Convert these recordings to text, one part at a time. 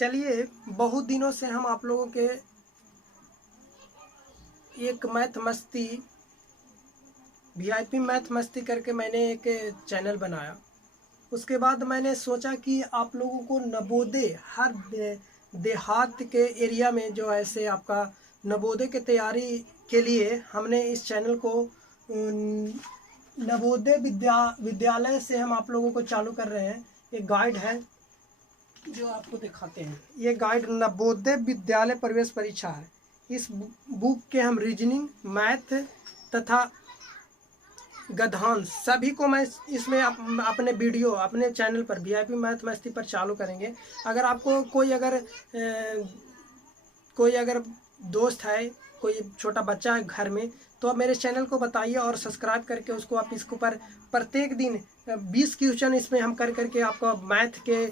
चलिए, बहुत दिनों से हम आप लोगों के एक मैथ मस्ती वीआईपी मैथ मस्ती करके मैंने एक चैनल बनाया। उसके बाद मैंने सोचा कि आप लोगों को नवोदय हर देहात के एरिया में जो ऐसे आपका नवोदय की तैयारी के लिए हमने इस चैनल को नवोदय विद्यालय से हम आप लोगों को चालू कर रहे हैं। एक गाइड है जो आपको दिखाते हैं। ये गाइड नवोदय विद्यालय प्रवेश परीक्षा है। इस बुक के हम रीजनिंग, मैथ तथा गधान सभी को मैं इसमें अपने वीडियो अपने चैनल पर वीआईपी मैथ मस्ती पर चालू करेंगे। अगर आपको कोई अगर दोस्त है, कोई छोटा बच्चा है घर में, तो आप मेरे चैनल को बताइए और सब्सक्राइब करके उसको आप इसको पर प्रत्येक दिन 20 क्वेश्चन इसमें हम कर करके आपको मैथ के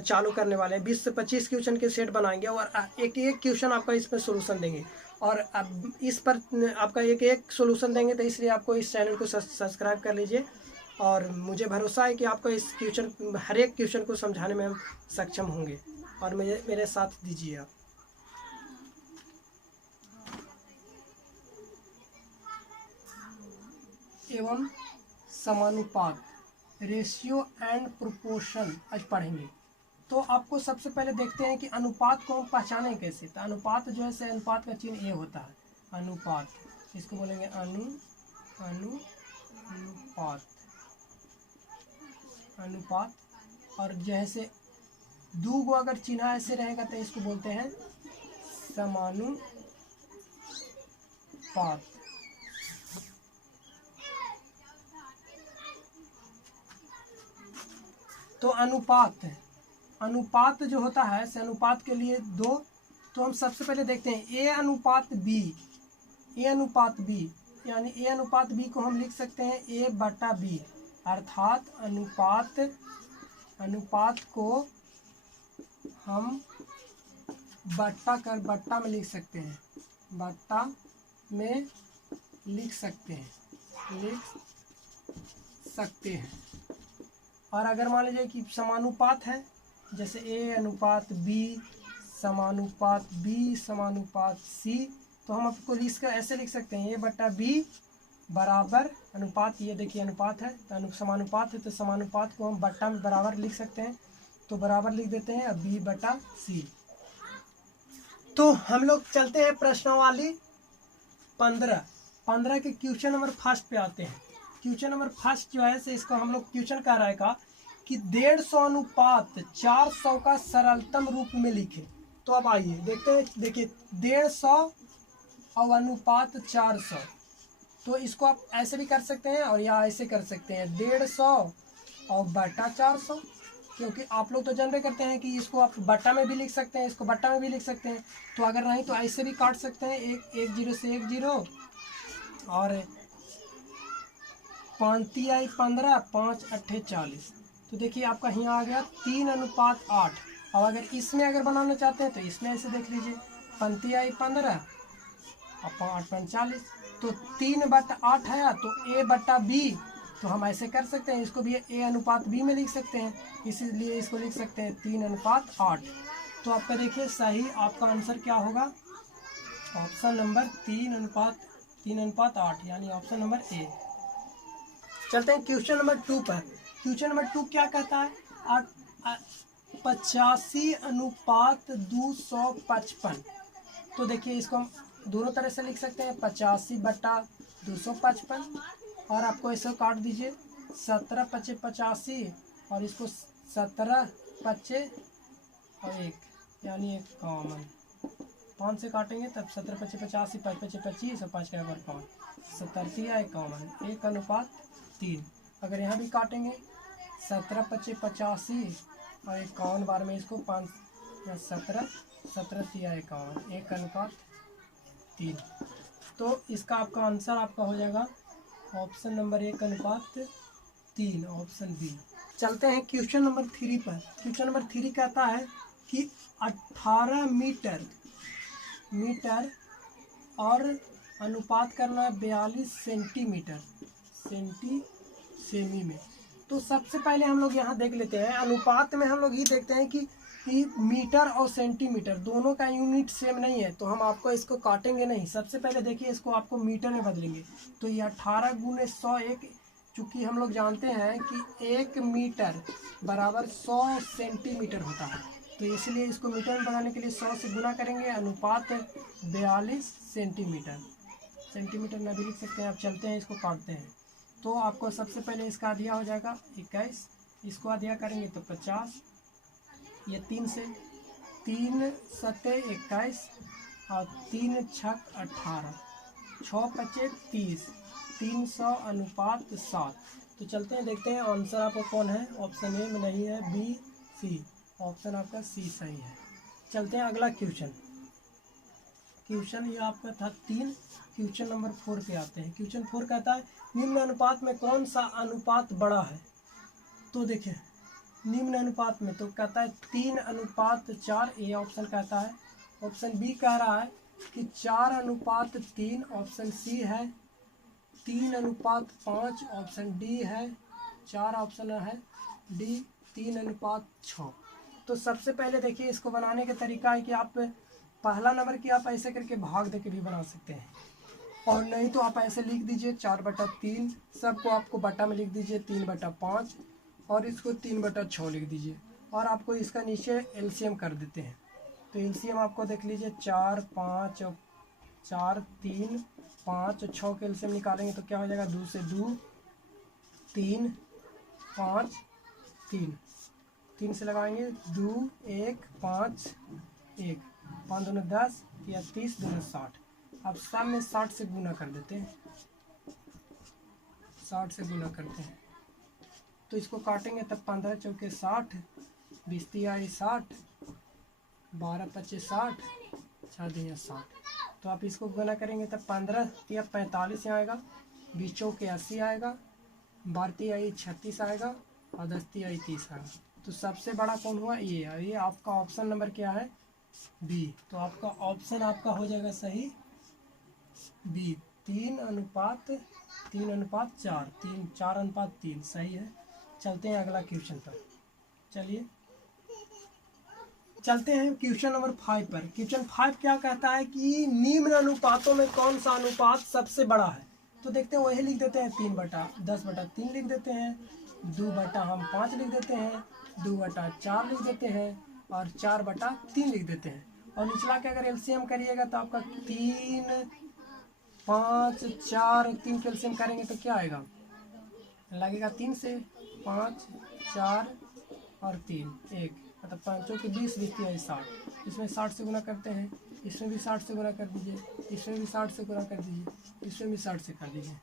चालू करने वाले हैं। 20 से 25 क्वेश्चन के सेट बनाएंगे और एक एक क्वेश्चन आपका इसमें सोल्यूशन देंगे। और अब इस पर आपका एक एक सोल्यूशन देंगे, तो इसलिए आपको इस चैनल को सब्सक्राइब कर लीजिए। और मुझे भरोसा है कि आपको इस क्वेश्चन हर एक क्वेश्चन को समझाने में हम सक्षम होंगे, और मेरे साथ दीजिए आप। एवं समानुपात, रेशियो एंड प्रोपोर्शन आज पढ़ेंगे। तो आपको सबसे पहले देखते हैं कि अनुपात को हम पहचानें कैसे। तो अनुपात जो है से अनुपात का चिन्ह ए होता है। अनुपात, इसको बोलेंगे अनुपात। अनुपात और जैसे दो गो अगर चिन्ह ऐसे रहेगा तो इसको बोलते हैं समानुपात। तो अनुपात जो होता है से अनुपात के लिए दो, तो हम सबसे पहले देखते हैं ए अनुपात बी। ए अनुपात बी यानी ए अनुपात बी को हम लिख सकते हैं ए बटा बी, अर्थात अनुपात को हम बट्टा में लिख सकते हैं। बट्टा में लिख सकते हैं। और अगर मान लीजिए कि समानुपात है, जैसे ए अनुपात बी समानुपात बी समानुपात सी, तो हम आपको इसका ऐसे लिख सकते हैं ए बटा बी बराबर अनुपात, ये देखिए अनुपात है तो समानुपात है, तो समानुपात को हम बट्टा में बराबर लिख सकते हैं, तो बराबर लिख देते हैं अब बी बटा सी। तो हम लोग चलते हैं प्रश्नावली 15 के क्वेश्चन नंबर फर्स्ट पे आते हैं। क्वेश्चन नंबर फर्स्ट जो है से इसको हम लोग क्वेश्चन कह रहा है का कि 150 अनुपात 400 का सरलतम रूप में लिखे। तो अब आइए देखते हैं। देखिए 150 और अनुपात 400, तो इसको आप ऐसे भी कर सकते हैं और या ऐसे कर सकते हैं 150 और बटा 400, क्योंकि आप लोग तो जानते करते हैं कि इसको आप बट्टा में भी लिख सकते हैं, इसको बट्टा में भी लिख सकते हैं। तो अगर नहीं तो ऐसे भी काट सकते हैं, एक जीरो से एक जीरो, और 5 आई 15 5 अट्ठे 40। तो देखिए आपका यहाँ आ गया 3 अनुपात 8। और अगर इसमें अगर बनाना चाहते हैं तो इसमें ऐसे देख लीजिए 5 आई 15 और 5 5 40, तो 3 बटा 8 है तो ए बटा बी, तो हम ऐसे कर सकते हैं, इसको भी ए अनुपात बी में लिख सकते हैं, इसीलिए इसको लिख सकते हैं 3 अनुपात 8। तो आपका देखिए सही आपका आंसर क्या होगा, ऑप्शन नंबर 3 अनुपात 8 यानी ऑप्शन नंबर ए। चलते हैं क्वेश्चन नंबर 2 पर। क्वेश्चन नंबर 2 क्या कहता है, 85 अनुपात 255। तो देखिए इसको हम दोनों तरह से लिख सकते हैं, 85 बटा 255, और आपको ऐसे काट दीजिए 17 पचे 85 और इसको 17 पचे और 1 यानी 1 कॉमन, 5 से काटेंगे तब 17 पचे 85 5 पचे 25 और 5 का नंबर 5, 70 या 1 कॉमन 1 अनुपात 3। अगर यहाँ भी काटेंगे 17 पचे 85 और 51 बार में इसको 5 या 17 या 51 1 अनुपात 3। तो इसका आपका आंसर आपका हो जाएगा ऑप्शन नंबर 1 अनुपात 3, ऑप्शन बी। चलते हैं क्वेश्चन नंबर 3 पर। क्वेश्चन नंबर 3 कहता है कि 18 मीटर और अनुपात करना है 42 सेंटीमीटर सेमी में। तो सबसे पहले हम लोग यहाँ देख लेते हैं, अनुपात में हम लोग ये देखते हैं कि मीटर और सेंटीमीटर दोनों का यूनिट सेम नहीं है, तो हम आपको इसको काटेंगे नहीं। सबसे पहले देखिए इसको आपको मीटर में बदलेंगे, तो ये 18 गुने 100 एक, चूँकि हम लोग जानते हैं कि 1 मीटर बराबर 100 सेंटीमीटर होता है, तो इसलिए इसको मीटर में बनाने के लिए 100 से गुना करेंगे। अनुपात 42 सेंटीमीटर, सेंटीमीटर में भी लिख सकते हैं। आप चलते हैं इसको काटते हैं, तो आपको सबसे पहले इसका आधिया हो जाएगा 21, इसको आधिया करेंगे तो 50, ये 3 से 3 सत्ते 21 और 3 छक 18, 6 पचे 30, 300 अनुपात 7। तो चलते हैं देखते हैं आंसर आपका कौन है। ऑप्शन ए में नहीं है, बी सी, ऑप्शन आपका सी सही है। चलते हैं अगला क्वेश्चन। क्वेश्चन ये आपका था 3, क्वेश्चन नंबर 4 पे आते हैं। क्वेश्चन 4 कहता है निम्न अनुपात में कौन सा अनुपात बड़ा है। तो देखिए निम्न अनुपात में तो कहता है 3 अनुपात 4, ये ऑप्शन कहता है। ऑप्शन बी कह रहा है कि 4 अनुपात 3, ऑप्शन सी है 3 अनुपात 5, ऑप्शन डी है 4, ऑप्शन है डी 3 अनुपात 6। तो सबसे पहले देखिए इसको बनाने का तरीका है कि आप पहला नंबर की आप ऐसे करके भाग दे के भी बना सकते हैं, और नहीं तो आप ऐसे लिख दीजिए 4/3, सबको आपको बटा में लिख दीजिए 3/5, और इसको 3/6 लिख दीजिए, और आपको इसका नीचे एलसीएम कर देते हैं। तो एलसीएम आपको देख लीजिए 4, 5, 4, 3, 5, 6 के एलसीएम निकालेंगे तो क्या हो जाएगा, 2 से 2, 3, 5, 3 से लगाएंगे 2, 1, 5, 1, 5 दूनी 10 या 30 दूनी 60। अब सब में 60 से गुना कर देते हैं, 60 से गुना करते हैं तो इसको काटेंगे तब 15 चौके 60, 20 तिहाई 60, 12 पच्चे 60, 6 दिया 60। तो आप इसको गुना करेंगे तब 15 तिया 45 आएगा, 20 चौके 80 आएगा, 12 तिहाई 36 आएगा, और 10 तिहाई 30 आएगा। तो सबसे बड़ा कौन हुआ, ये आपका ऑप्शन नंबर क्या है, बी। तो आपका ऑप्शन आपका हो जाएगा सही बी, 3 अनुपात 4, 4 अनुपात 3 सही है। चलते हैं अगला क्वेश्चन पर। चलिए चलते हैं क्वेश्चन नंबर 5 पर। क्वेश्चन 5 क्या कहता है कि निम्न अनुपातों में कौन सा अनुपात सबसे बड़ा है। तो देखते हैं वही लिख देते हैं 3/10/3 लिख देते हैं, 2/5 लिख देते हैं, 2/4 लिख देते हैं, और 4/3 लिख देते हैं। और निचला के अगर एलसीएम करिएगा तो आपका 3, 5, 4, 3 के एलसीएम करेंगे तो क्या आएगा, लगेगा 3 से 5, 4 और 3 1, मतलब 5 के 20, 20 है 60। इसमें 60 से गुना करते हैं, इसमें भी 60 से गुना कर दीजिए, इसमें भी 60 से गुना कर दीजिए, इसमें भी 60 से कर दीजिए,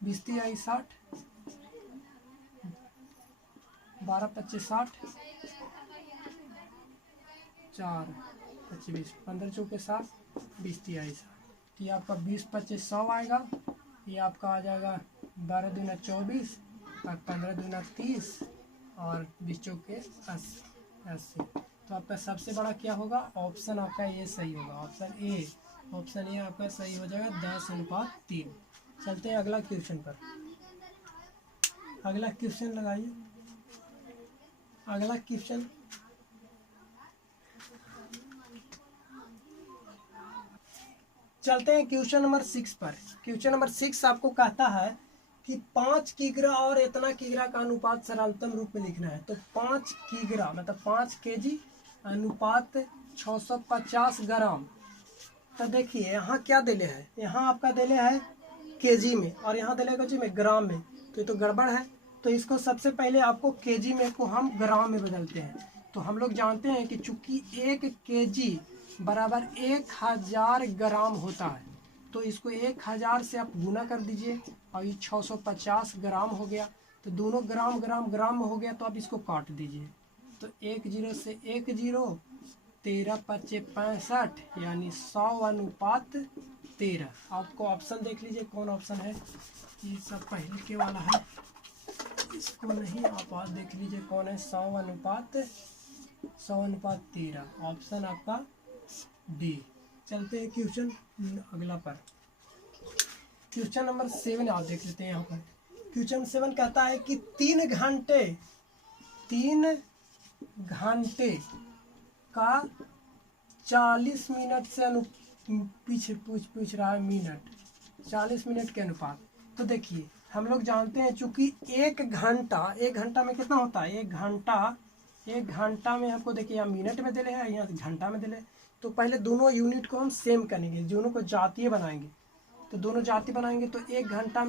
20 तिहाई 60, 12 पच्चे 60, 4 पच्चे 20, 15 चौके 60, 20 तिहाई 60। तो ये आपका 20 पच्चे 100 आएगा। ये आपका आ जाएगा 12 दूना 24 और 15 दूना 30 और 20 चौके 80। तो आपका सबसे बड़ा क्या होगा, ऑप्शन आपका ये सही होगा, ऑप्शन ए आपका सही हो जाएगा 10/3। चलते हैं अगला क्वेश्चन पर। अगला क्वेश्चन लगाइए। अगला क्वेश्चन चलते हैं क्वेश्चन नंबर 6 पर। क्वेश्चन नंबर 6 आपको कहता है कि 5 किग्रा और इतना किग्रा का अनुपात सरलतम रूप में लिखना है। तो 5 किग्रा मतलब 5 केजी अनुपात 650 ग्राम। तो देखिए यहाँ क्या दिले है, यहाँ आपका दिले है केजी में और यहाँ दिले केजी में ग्राम में, तो ये तो गड़बड़ है। तो इसको सबसे पहले आपको केजी में को हम ग्राम में बदलते हैं। तो हम लोग जानते हैं कि चूंकि 1 केजी बराबर 1000 ग्राम होता है, तो इसको 1000 से आप गुना कर दीजिए और ये 650 ग्राम हो गया। तो दोनों ग्राम ग्राम ग्राम में हो गया, तो आप इसको काट दीजिए। तो 1 0 से 1 0, 13 पच्चे 65 यानी 100/13। आपको ऑप्शन देख लीजिए कौन ऑप्शन है, ये सब पहले के वाला है, इसको नहीं आप देख लीजिए कौन है, 100/13 ऑप्शन आपका डी। चलते हैं क्वेश्चन अगला पर। क्वेश्चन नंबर 7 आप देख लेते हैं यहाँ पर। क्वेश्चन 7 कहता है कि 3 घंटे का 40 मिनट से पीछे पूछ रहा है मिनट, 40 मिनट के अनुपात। तो देखिए हम लोग जानते हैं चूंकि एक घंटा में कितना होता है, एक घंटा में हमको देखिए यहाँ मिनट में दिले है, यहाँ घंटा में दिले है। तो पहले दोनों यूनिट को हम सेम करेंगे, दोनों को जातीय बनाएंगे। तो दोनों जाति बनाएंगे तो एक घंटा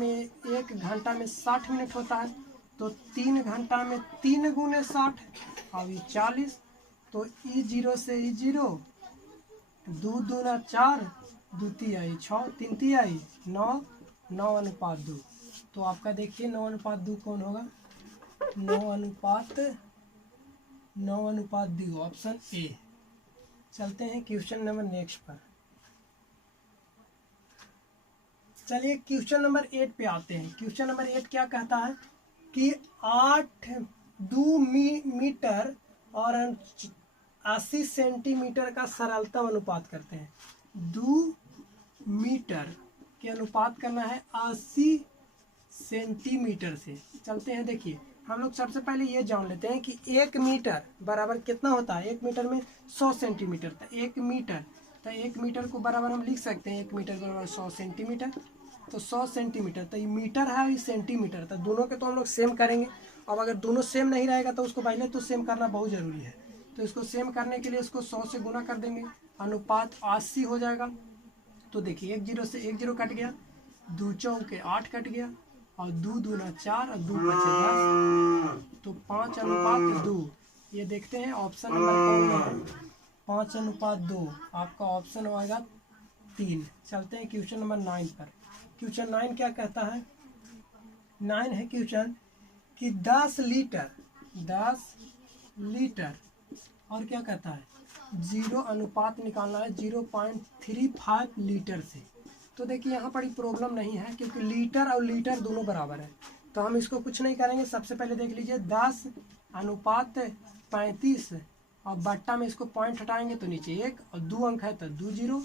में 60 मिनट होता है। तो 3 घंटा में 3 गुने 60 और ये 40। तो E0 से E0, 2 दूना 4, 2 तिहाई 6, 3 तिहाई 9, 9:2। तो आपका देखिए 9:2 कौन होगा, 9:2 ऑप्शन ए। चलते हैं क्वेश्चन नंबर नेक्स्ट पर। चलिए क्वेश्चन नंबर 8 पे आते हैं। क्वेश्चन नंबर 8 क्या कहता है कि 2 मीटर और 80 सेंटीमीटर का सरलतम अनुपात करते हैं। 2 मीटर के अनुपात करना है 80 सेंटीमीटर से। चलते हैं, देखिए हम लोग सबसे पहले ये जान लेते हैं कि 1 मीटर बराबर कितना होता है। 1 मीटर में 100 सेंटीमीटर। तो 1 मीटर को बराबर हम लिख सकते हैं 1 मीटर बराबर 100 सेंटीमीटर। तो 100 सेंटीमीटर, तो ये मीटर है और ये सेंटीमीटर, तो दोनों के तो हम लोग सेम करेंगे। अब अगर दोनों सेम नहीं रहेगा तो उसको पहले तो सेम करना बहुत ज़रूरी है। तो इसको सेम करने के लिए इसको 100 से गुना कर देंगे, अनुपात 80 हो जाएगा। तो देखिए 1 0 से 1 0 कट गया, 2 चौके 8 कट गया, और 2 दूना 4 और 2 बचे 10। तो 5:2। ये देखते हैं ऑप्शन नंबर कौन है, 5:2 आपका ऑप्शन होगा 3। चलते हैं क्वेश्चन नंबर 9 पर। क्वेश्चन 9 क्या कहता है, 9 है क्वेश्चन कि 10 लीटर और क्या कहता है 0 अनुपात निकालना है 0.35 लीटर से। तो देखिए यहाँ बड़ी प्रॉब्लम नहीं है क्योंकि लीटर और लीटर दोनों बराबर है। तो हम इसको कुछ नहीं करेंगे। सबसे पहले देख लीजिए 10:35 और बट्टा में इसको पॉइंट हटाएंगे तो नीचे 1 और 2 अंक है तो 2 0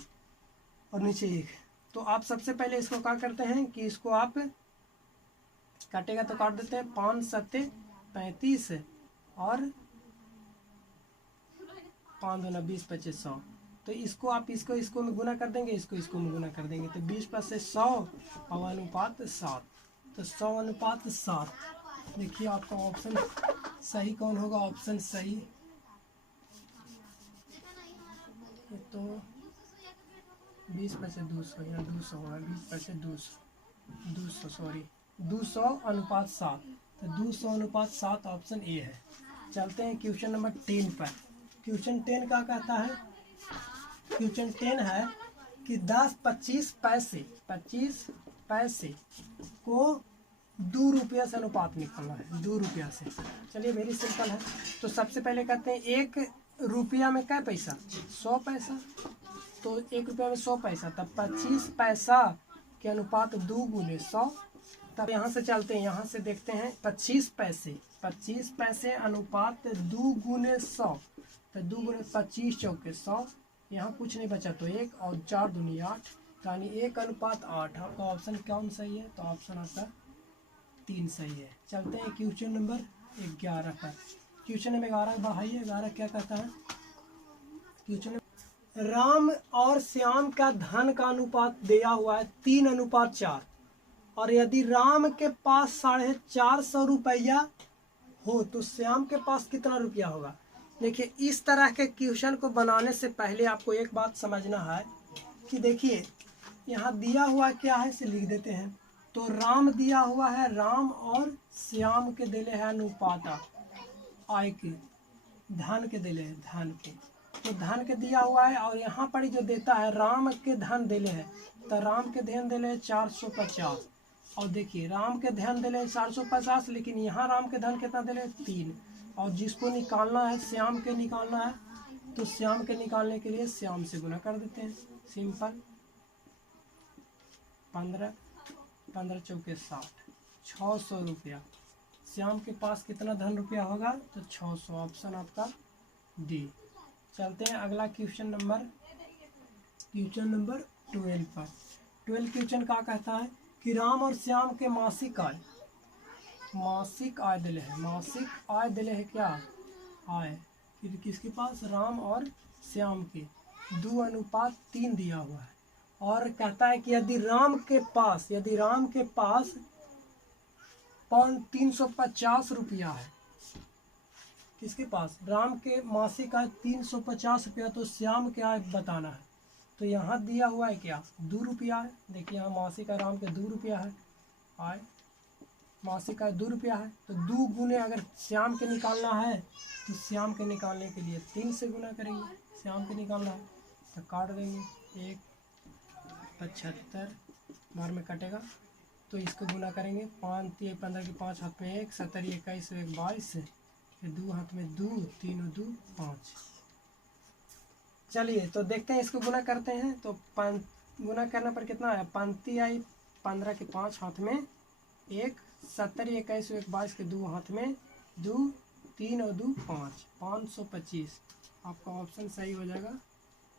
और नीचे 1। तो आप सबसे पहले इसको क्या करते हैं कि इसको आप काटेगा तो काट देते हैं 5 7 35 और 5 दूना 20 25 100। तो इसको आप इसको में गुना कर देंगे, इसको में गुना कर देंगे तो 20 + 100 और अनुपात 7। तो 100:7। देखिए आपका ऑप्शन सही कौन होगा, ऑप्शन सही तो 20 + 200 या 200 होगा, 20 + 200 सॉरी 200:7। तो 200:7 ऑप्शन ए है। चलते हैं क्वेश्चन नंबर 10 पर। क्वेश्चन 10 का कहता है, क्वेश्चन 10 है कि 25 पैसे को 2 रुपया से अनुपात निकालना है, 2 रुपया से। चलिए वेरी सिंपल है। तो सबसे पहले कहते हैं 1 रुपया में क्या पैसा, 100 पैसा। तो 1 रुपया में 100 पैसा, तब 25 पैसा के अनुपात 2 गुने 100। तब यहाँ से चलते हैं, यहाँ से देखते हैं 25 पैसे अनुपात 2 गुने 100। तो 2 गुने 25 चौके 100, यहाँ कुछ नहीं बचा तो 1 और 4 दूनी 8, यानी 1:8। आपका ऑप्शन कौन सही है, तो ऑप्शन आपका 3 सही है। चलते हैं क्वेश्चन नंबर 11 पर। क्वेश्चन नंबर 11 बढ़ाइए। 11 क्या कहता है, क्वेश्चन राम और श्याम का धन का अनुपात दिया हुआ है 3:4 और यदि राम के पास 450 रुपया हो तो श्याम के पास कितना रुपया होगा। देखिए इस तरह के क्वेश्चन को बनाने से पहले आपको एक बात समझना है कि देखिए यहाँ दिया हुआ क्या है इसे लिख देते हैं। तो राम दिया हुआ है, राम और श्याम के दिले है अनुपात आय के, धन के दिले है, धन के। तो धन के दिया हुआ है और यहाँ पर जो देता है राम के धन दिले है, तो राम के धन दिले है 450। और देखिए राम के धन दिले है 450, लेकिन यहाँ राम के धन कितना दिले 3। और जिसको निकालना है श्याम के निकालना है, तो श्याम के निकालने के लिए श्याम से गुना कर देते हैं, सिंपल। 15 चौके 60, 600 रुपया। श्याम के पास कितना धन रुपया होगा, तो 600, ऑप्शन आपका डी। चलते हैं अगला क्वेश्चन नंबर 12 पर। 12 क्वेश्चन क्या कहता है कि राम और श्याम के मासिक आय मासिक आय दिले है, मासिक आय दिले है क्या, आय किसके पास, राम और श्याम के 2:3 दिया हुआ है। और कहता है कि यदि राम के पास 350 रुपया है, किसके पास, राम के मासिक आय 350 रुपया, तो श्याम के आय बताना है। तो यहाँ दिया हुआ है क्या, 2 रुपया है। देखिए यहाँ मासिक आय राम के 2 रुपया है, आय मासिक आय 2 रुपया है। तो 2 गुने अगर श्याम के निकालना है तो श्याम के निकालने के लिए 3 से गुना करेंगे, श्याम के निकालना है तो काट देंगे, 1,75 बार में कटेगा तो इसको गुना करेंगे, 5 3 15 के 5 हाथ में 1, 70 21 1 22, 2 हाथ में 2, 3 और 2 5। चलिए तो देखते हैं इसको गुना करते हैं। तो गुना करने पर कितना है, 35 आई 15 के 5 हाथ में 1, 70 21 1 22 के 2 हाथ में 2, 3 और 2 5, 525। आपका ऑप्शन सही हो जाएगा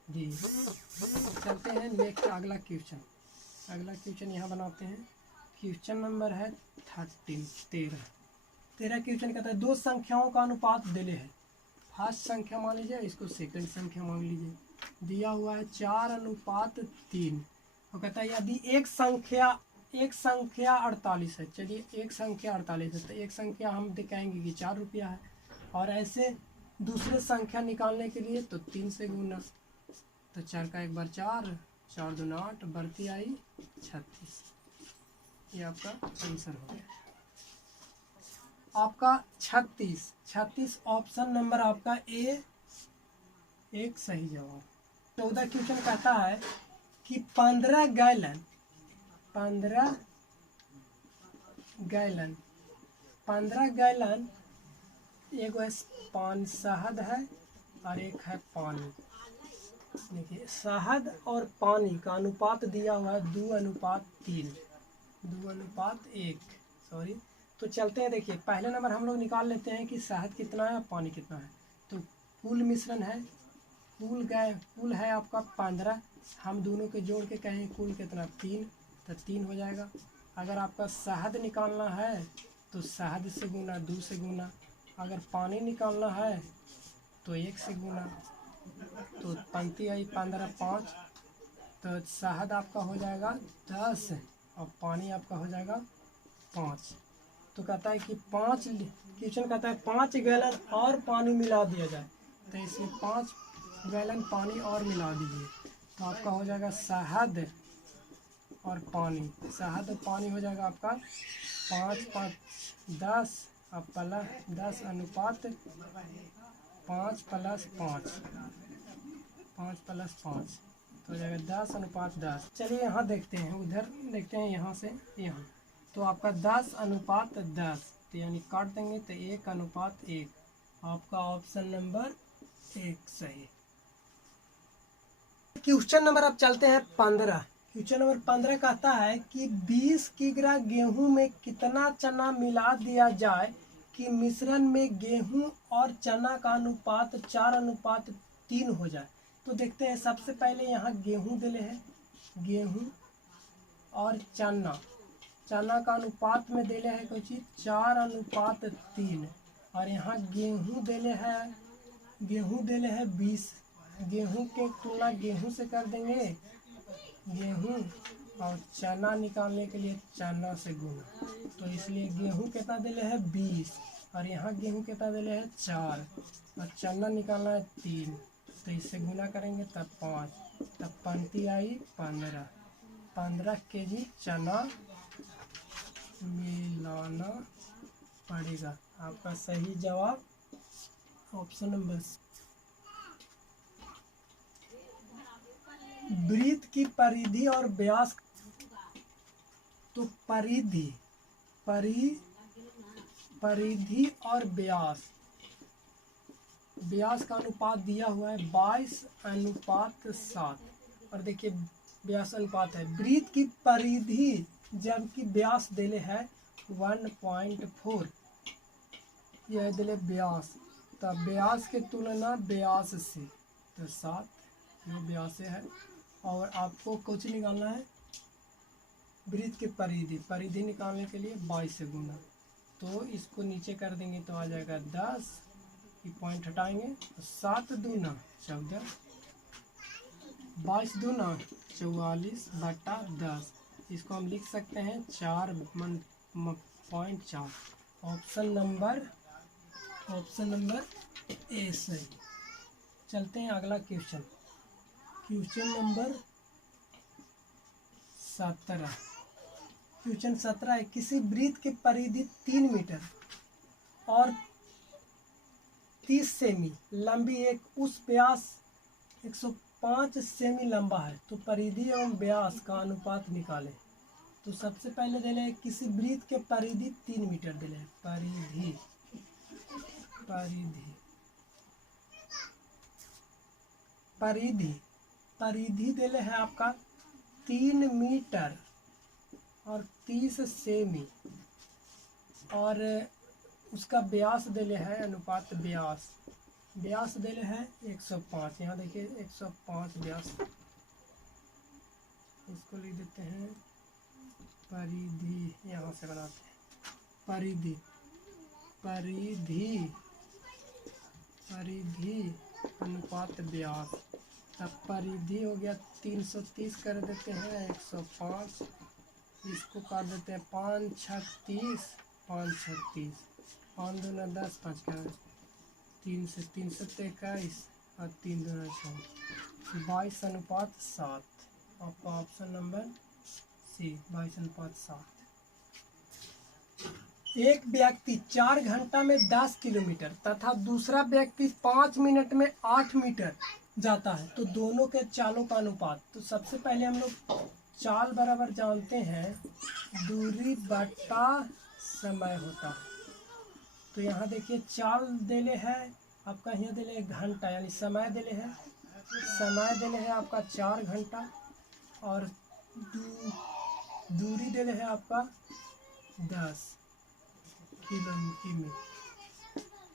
डी। चलते हैं नेक्स्ट अगला क्वेश्चन। अगला क्वेश्चन यहाँ बनाते हैं। क्वेश्चन नंबर है 13 क्वेश्चन कहता है 2 संख्याओं का अनुपात दिले है। फर्स्ट संख्या मान लीजिए, इसको सेकंड संख्या मान लीजिए। दिया हुआ है 4:3 और कहता है यदि एक संख्या 48 है। चलिए एक संख्या 48 है तो एक संख्या हम दिखाएंगे कि 4 रुपया है, और ऐसे दूसरे संख्या निकालने के लिए तो 3 से गुना, तो 4 का 1 बार 4, 4 दूना 8, बढ़ती आई 36। ये आपका आंसर हो गया, आपका 36 ऑप्शन नंबर आपका ए एक सही जवाब। 14 क्वेश्चन कहता है कि 15 गैलन 15 गैलन एक पान शहद है और एक है पानी। देखिए शहद और पानी का अनुपात दिया हुआ है 2:3, 2:1 सॉरी। तो चलते हैं, देखिए पहले नंबर हम लोग निकाल लेते हैं कि शहद कितना है और पानी कितना है। तो कुल मिश्रण है, कुल है आपका 15, हम दोनों के जोड़ के कहें कुल कितना 3, तो 3 हो जाएगा। अगर आपका शहद निकालना है तो शहद से गुना 2 से गुना, अगर पानी निकालना है तो 1 से गुना। तो 35 आई 15 5, तो शहद आपका हो जाएगा 10 और पानी आपका हो जाएगा 5। तो कहता है कि 5 क्वेश्चन कहता है 5 गैलन और पानी मिला दिया जाए, तो इसमें 5 गैलन पानी और मिला दीजिए, तो आपका हो जाएगा शहद और पानी। शहद और पानी हो जाएगा आपका 5 5 10 और प्लस 10 अनुपात 5 + 5, 5 + 5 तो हो जाएगा 10:10। चलिए यहाँ देखते हैं, उधर देखते हैं यहाँ से यहाँ। तो आपका 10:10, तो यानी काट देंगे तो 1:1। आपका ऑप्शन नंबर 1 सही। क्वेश्चन नंबर अब चलते हैं 15। क्वेश्चन नंबर 15 कहता है कि 20 किग्रा गेहूं में कितना चना मिला दिया जाए कि मिश्रण में गेहूं और चना का अनुपात 4:3 हो जाए। तो देखते हैं, सबसे पहले यहाँ गेहूं दिले है, गेहूं और चना का अनुपात में दिले है कोई चीज 4:3, और यहाँ गेहूं दिले है 20। गेहूं के तुलना गेहूं से कर देंगे गेहूं, और चना निकालने के लिए चना से गुना, तो इसलिए गेहूं कितना दिले है 20 और यहाँ गेहूं कितना दिले है 4 और चना निकालना है 3, तो इससे गुना करेंगे तब 5, तब 35 आई 15 केजी चना मिलाना पड़ेगा। आपका सही जवाब ऑप्शन नंबर। वृत्त की परिधि और व्यास, तो परिधि और व्यास का अनुपात दिया हुआ है 22:7, और देखिए व्यास अनुपात है। वृत्त की परिधि जबकि व्यास दिले है 1.4, यह दिले व्यास, तब व्यास के तुलना व्यास से तो 7 ये व्यास है, और आपको कुछ निकालना है वृत्त की परिधि निकालने के लिए 22 से गुना, तो इसको नीचे कर देंगे तो आ जाएगा 10, ये पॉइंट हटाएंगे तो 7 दूना 14, 22 दूना 44 बटा 10। इसको हम लिख सकते हैं 4.4। ऑप्शन नंबर ए सही। चलते हैं अगला क्वेश्चन। Question number 17। क्वेश्चन 17 है, किसी वृत्त की परिधि 3 मीटर और 30 सेमी लंबी उस व्यास 105 सेमी लंबा है, तो परिधि एवं व्यास का अनुपात निकालें। तो सबसे पहले दे ले किसी वृत्त के परिधि 3 मीटर दे ले, परिधि परिधि परिधि परिधि दे ले है आपका 3 मीटर और 30 सेमी, और उसका व्यास दे ले है अनुपात व्यास दे ले है 105। यहाँ देखिए 105 व्यास, इसको लिख देते हैं परिधि, यहाँ से बनाते हैं परिधि परिधि परिधि अनुपात व्यास। अब परिधि हो गया 330 कर देते हैं 105, इसको काट देते हैं 5 छक 30, 5 छक 30, 5 दूना 10, 5 का 3 से 3 सत्ते 21 और 3 दूना 6, 22 अनुपात 7। आपका ऑप्शन नंबर सी 22 अनुपात 7। एक व्यक्ति 4 घंटा में 10 किलोमीटर तथा दूसरा व्यक्ति 5 मिनट में 8 मीटर जाता है, तो दोनों के चालों का अनुपात। तो सबसे पहले हम लोग चाल बराबर जानते हैं दूरी बटा समय होता है। तो यहाँ देखिए चाल देले है आपका, यहाँ देले घंटा, यानी समय देले है, समय देले है आपका 4 घंटा, और दूरी देले है आपका 10 किमी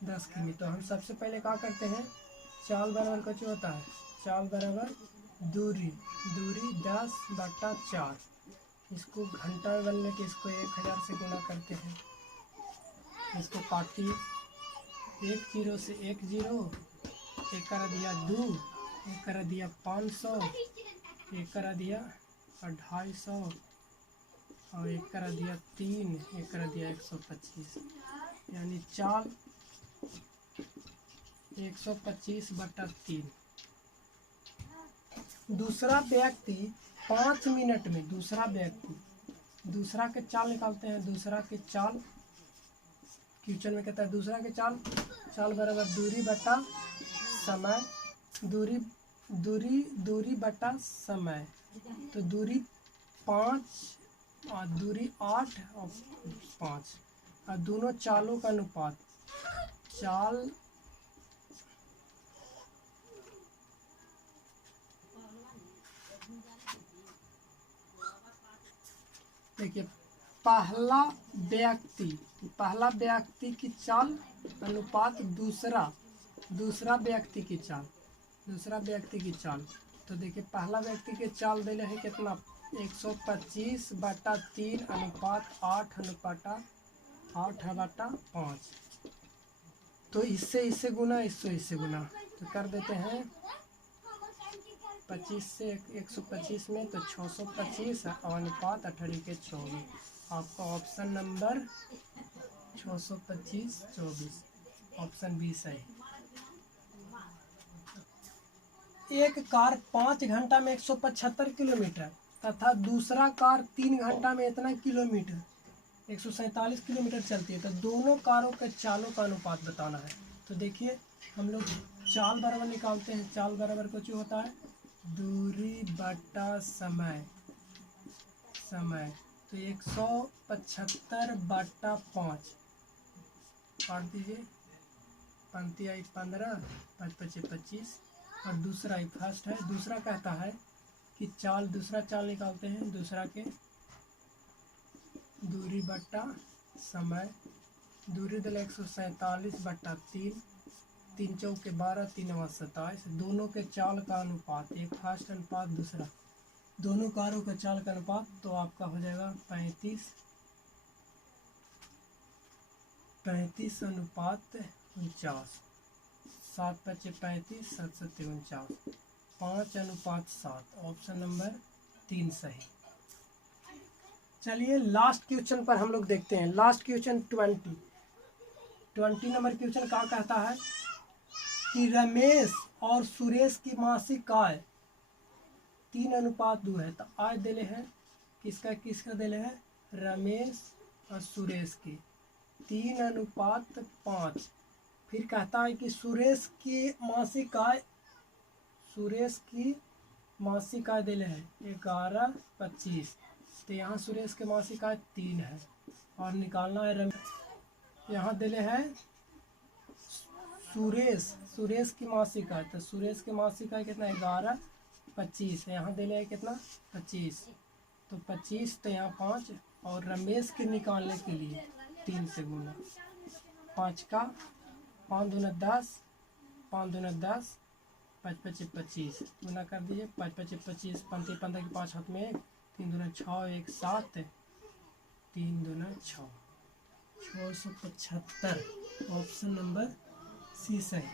10 किमी। तो हम सबसे पहले क्या करते हैं, चाल बराबर कुछ होता है, चाल बराबर दूरी 10 बटा 4, इसको घंटा में बनने के इसको 1000 से गुणा करते हैं, इसको काटिए 1 0 से 1 0, एक करा दिया 2, एक करा दिया 500, एक करा दिया 250, और एक करा दिया 3, एक करा दिया 125, यानी चाल 125 बटा 3। दूसरा व्यक्ति 5 मिनट में, दूसरा के चाल निकालते हैं, दूसरा के चाल क्वेश्चन में कहता है दूसरा के चाल बराबर दूरी बटा समय, दूरी बटा समय। तो दूरी 5 और दूरी 8 और 5, और दोनों चालों का अनुपात, चाल देखिए पहला व्यक्ति की चाल अनुपात दूसरा व्यक्ति की चाल। तो देखिए पहला व्यक्ति के चाल देले है कितना, 125 बटा 3 अनुपात 8 बटा 5। तो इससे गुना, इससे गुना, तो कर देते हैं 25 से 125 में तो 625 और अनुपात 18 के 24। आपका ऑप्शन नंबर 625 24, ऑप्शन बी सही। एक कार 5 घंटा में 175 किलोमीटर तथा दूसरा कार 3 घंटा में इतना किलोमीटर 147 किलोमीटर चलती है, तो दोनों कारों के चालों का अनुपात बताना है। तो देखिए हम लोग चाल बराबर निकालते हैं, चाल बराबर कुछ होता है दूरी बटा समय। तो 175 बटा 5 काट दीजिए, 5 आई 15, 5 5 25, और दूसरा ही फर्स्ट है। दूसरा कहता है कि दूसरा चाल निकालते हैं, दूसरा के दूरी बटा समय, दूरी दिल 147 बटा 3, 3 चौके 12, 3 27, दोनों के चाल का अनुपात, एक फर्स्ट अनुपात दूसरा, दोनों कारों का चाल का अनुपात, तो आपका हो जाएगा 35 35:49, 7×5 = 35, 7×7 = 49, 5:7। ऑप्शन नंबर 3 सही। चलिए लास्ट क्वेश्चन पर हम लोग देखते हैं। लास्ट क्वेश्चन 20 नंबर क्वेश्चन क्या कहता है कि रमेश और सुरेश की मासिक आय 3:2 है। तो आय दिले है किसका दिले है, रमेश और सुरेश की 3:5। फिर कहता है कि सुरेश की मासिक आय दिले है 11:25। तो यहाँ सुरेश के मासिक आय 3 है और निकालना है रमेश। यहाँ दिले है सुरेश की मासिक आय, तो सुरेश की मासिक आय कितना 11:25 है। यहाँ दिले है कितना 25, तो 25 तो यहाँ 5 और रमेश के निकालने के लिए 3 से गुना 5 का 5 दूना 10, 5 दूना 10, 5×5 = 25 गुना कर दीजिए। 5×5 = 25, 15 की 5 हाथ में 1, 3 दूना 6, 1 7, 3 दूना 6, 675। ऑप्शन नंबर सी सही।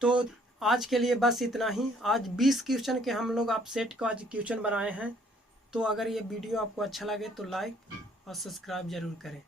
तो आज के लिए बस इतना ही। आज 20 क्वेश्चन के हम लोग आप सेट का आज क्वेश्चन बनाए हैं। तो अगर ये वीडियो आपको अच्छा लगे तो लाइक और सब्सक्राइब जरूर करें।